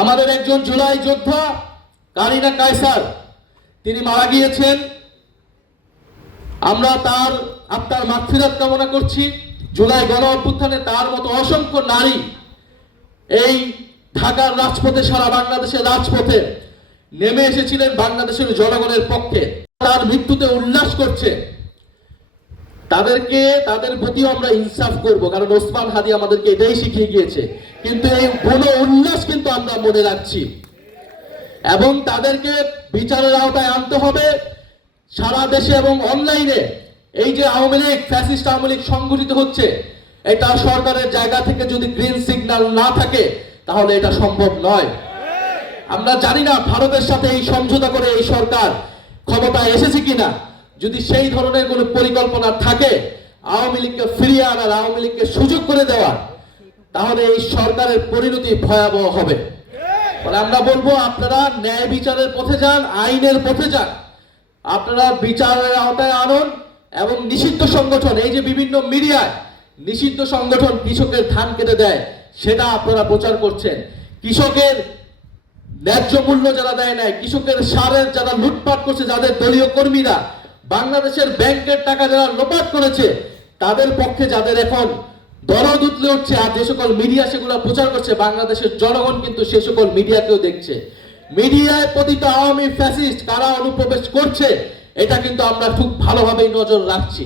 আমাদের একজন জুলাই যোদ্ধা কারিনা কায়সার তিনি মারা গিয়েছেন। আমরা তার আত্মার মাগফিরাত কামনা করছি। জুলাই গণ অভ্যুত্থানে তার মতো অসংখ্য নারী এই ঢাকার রাজপথে, সারা বাংলাদেশের রাজপথে নেমে এসেছিলেন বাংলাদেশের জনগণের পক্ষে। তার মৃত্যুতে উল্লাস করছে, তাদের প্রতি আমরা ইনসাফ করব, কারণ ওসমান হাদি আমাদেরকে এটাই শিখিয়ে গিয়েছে। কিন্তু এই গণ উল্লাস কিন্তু আমরা মনে রাখছি এবং তাদেরকে বিচারের আওতায় আনতে হবে সারা দেশে এবং অনলাইনে। এই যে আওয়ামী লীগ, ফ্যাসিস্ট আওয়ামী লীগ সংগঠিত হচ্ছে, এটা সরকারের জায়গা থেকে যদি গ্রিন সিগন্যাল না থাকে তাহলে এটা সম্ভব নয়। আমরা জানি না ভারতের সাথে এই সমঝোতা করে এই সরকার ক্ষমতায় এসেছে কিনা। যদি সেই ধরনের কোনো পরিকল্পনা থাকে আওয়ামী লীগকে ফিরিয়ে আনার, আওয়ামী লীগকে সুযোগ করে দেওয়ার, তাহলে এই সরকারের পরিণতি ভয়াবহ হবে। আমরা বলবো আপনারা ন্যায় বিচারের পথে যান, আইনের পথে যান, আপনারা বিচারের আওতায় আনুন এবং নিষিদ্ধ সংগঠন, এই যে বিভিন্ন মিডিয়ায় নিষিদ্ধ সংগঠন কৃষকের ধান কেটে দেয় সেটা আপনারা প্রচার করছেন। কৃষকের ন্যায্য মূল্য যারা দেয় নাই, কৃষকের সারের যারা লুটপাট করছে, যাদের দলীয় কর্মীরা বাংলাদেশের ব্যাংকের টাকা যারা লোপাট করেছে, তাদের পক্ষে যাদের এখন দরদ উতলে উঠছে, আর যে সকল মিডিয়া সেগুলো প্রচার করছে, বাংলাদেশের জনগণ কিন্তু সে সকল মিডিয়াকেও দেখছে। মিডিয়ায় পতিত আওয়ামী ফ্যাসিস্ট কারা অনুপ্রবেশ করছে এটা কিন্তু আমরা খুব ভালোভাবেই নজর রাখছি।